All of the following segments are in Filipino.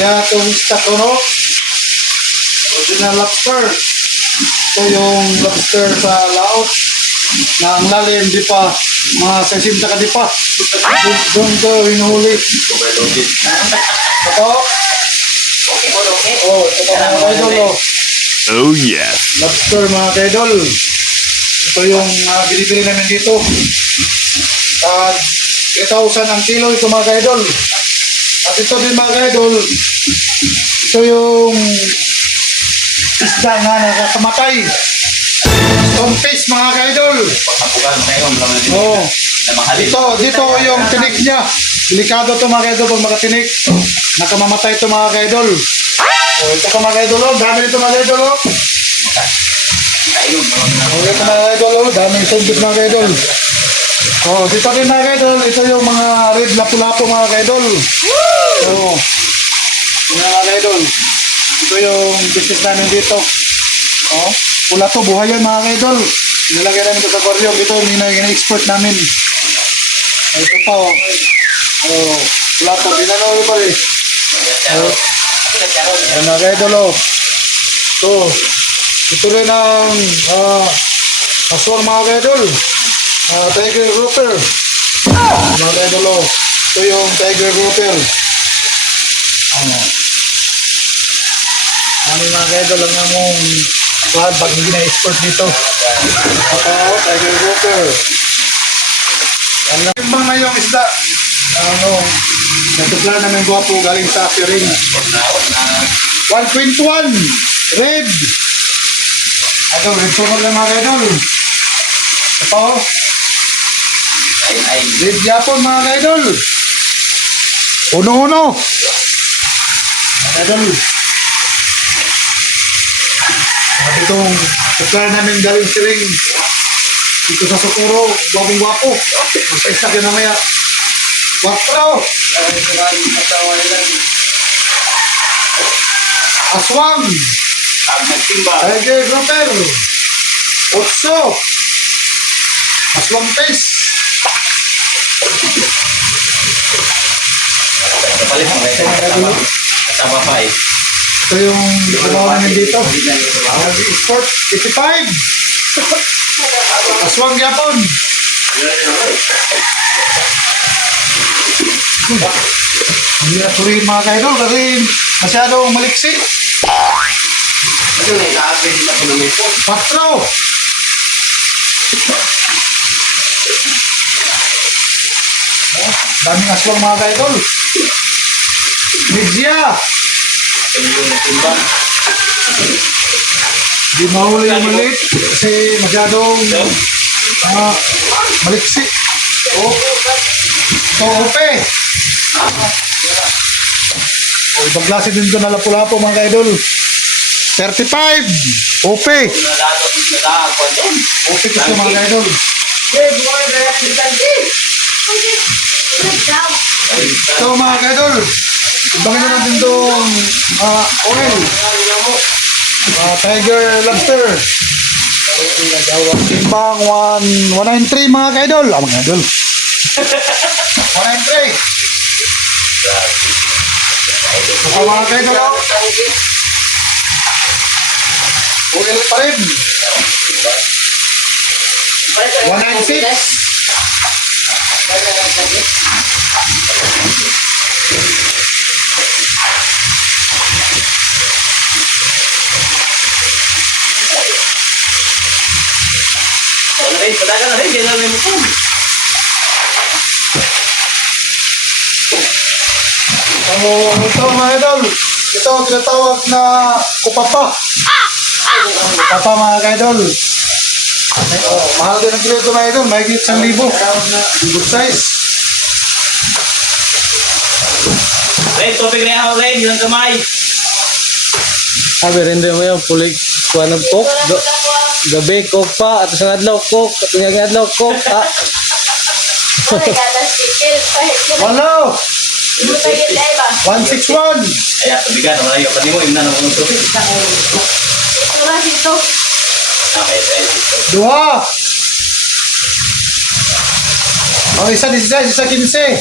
Ya, itong stock ko, no? Original lobster. Ito yung lobster sa laot. Na ang lalim, di pa. Mga 60 ka di pa. Doon ko hinuhuli. Ito. Oh, ito mga kaidol, oh. Oh yes. Lobster mga kaidol. Ito yung binibili namin dito. At 3,000 ang kilo ito mga kaidol. At ito din mga kaidol. Ito yung isda nga nakakamatay. Stonefish mga kaidol. Oh. Dito yung tinik niya. Delikado ito mga kaidol pag makatinik. Nakamamatay ito mga kaidol. Oh, ito pa mga kaidol. Oh. Dami nito mga kaidol. Oh. Oh, ito mga kaidol. Oh. Daming stonefish mga kaidol. Oh, dito din mga kaidol. Ito yung mga red lapu-lapu mga kaidol. Oh. Mga kaidol. Ito yung business namin dito. Oh, pula to, buhay yan mga kaidol. Nilagay namin ito sa aquarium. Ito yung export namin. Ito pa oh. Oh, pula to, dinanaw nyo pa rin. Oh. Ayan mga kaidol oh. Ito rin ang aswang mga kaidol. Tiger grouper. Mga kaidol oh. Ito yung tiger grouper. Ano mga kaidol lang namong kuhan pag hindi na-export dito. Ito, tiger grouper. Yan lang. Timbang na yung isda. Natupla namin guwapo galing sa Piring. 121. Red. Ito, red sunod lang mga kaidol. Ito. Red Japon mga kaidol. Uno-uno. Mga kaidol. At itong supply namin galing Piring dito sa Socorro, guwapong-guwapo. Magpa-stack yun namaya. Guwapo! Aswang! Tiger grouper! Otso! Aswang face! Ito yung gumawa namin dito. Nag-export 85! Aswang Japon! Hindi na tuloy mga kaidol kasi masyadong maliksi. Patro! Daming aswang mga kaidol. Media! Di mahuli yung maliit kasi masyadong maliksi. So, ope. Ibang klase din ito na lapu-lapu mga kaidol. 35. Ope. Ope kasi mga kaidol. So mga kaidol, ibangin na natin itong oil. Tiger lobster. Timbang 193 mga kaidol. Mga kaidol. 193. Mga kaidol. Oil pa rin. 196. Ito mga idol, ito ang tinatawag na kupapa. Kupapa mga idol. Mahal din ang kilo ito mga idol, mahigit 1,000. Good size. Ray, tubig na ako, Ray. Yun ang kamay. Sabi rin mo yung pulik kuha ng coke. Gabi coke pa. At sa adlaw coke. At yung adlaw coke. Walo! 161! Ay, tubigan. Wala yung panimo. Imna ng mga tubig. Dua! Ang isa 16, isa 15.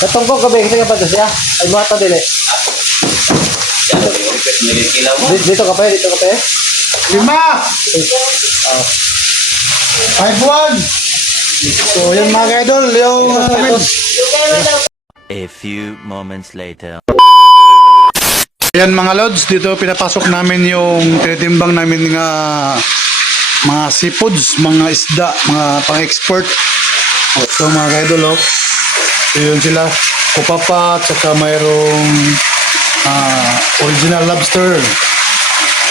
Katong kok gabi kasi kapag siya. Ay bata dili. Siya, yung nilikilaw mo. Dito ka pa, dito ka pa. 5-1. So yan mga ka-idol, yung A few moments later. Ayan mga lods, dito pinapasok namin yung tinitimbang namin nga mga seafoods, mga isda, mga pang-export. So mga ka-idol, so yun sila, kupapa, tsaka mayroong original lobster.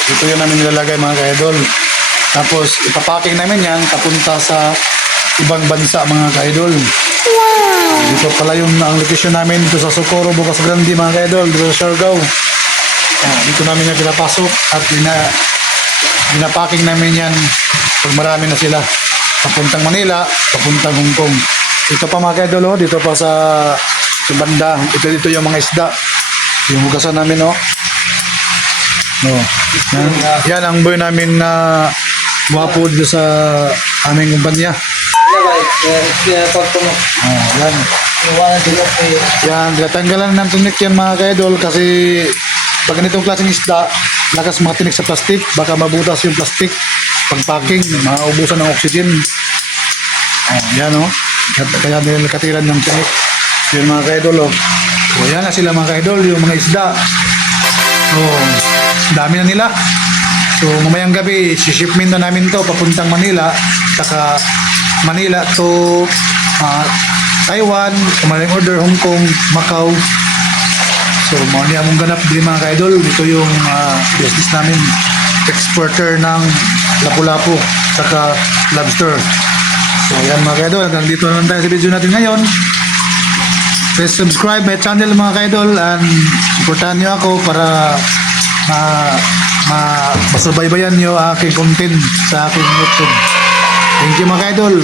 Dito yun namin nilalagay mga ka-idol. Tapos ipapacking namin yan papunta sa ibang bansa mga ka-idol. Dito pala yung ang location namin dito sa Socorro, Bocas Grande mga ka-idol, dito sa Siargao. Dito namin yan pinapasok at pinapacking namin yan pag marami na sila. Papuntang Manila, papuntang Hong Kong. Ito pa mga ka-idol, dito pa sa banda. Dito yung mga isda. Yung hugasan namin, yan ang boy namin na guwapo dito sa aming kumpanya. Yan. Yan, tinatanggalan ng tunik yan mga ka-idol kasi pag ganitong klaseng isda, lakas mga tinik sa plastic, baka mabutas yung plastic. Pag packing, maubusan ng oxygen. Yan kaya nila katiran ng tinik. Yun mga ka-idol. Yan na sila mga ka-idol, yung mga isda. Dami na nila. So mamayang gabi, shipment na namin to papuntang Manila, saka Manila to Taiwan, kumaling order Hong Kong, Macau. So mga niya mong ganap din mga ka-idol. Dito yung business namin, exporter ng lapu-lapu saka lobster. So yan mga ka-idol, hanggang dito naman tayo sa video natin ngayon. Please subscribe my channel mga ka-idol and supportahan nyo ako para masubaybayan nyo aking content sa aking YouTube. Thank you mga ka-idol.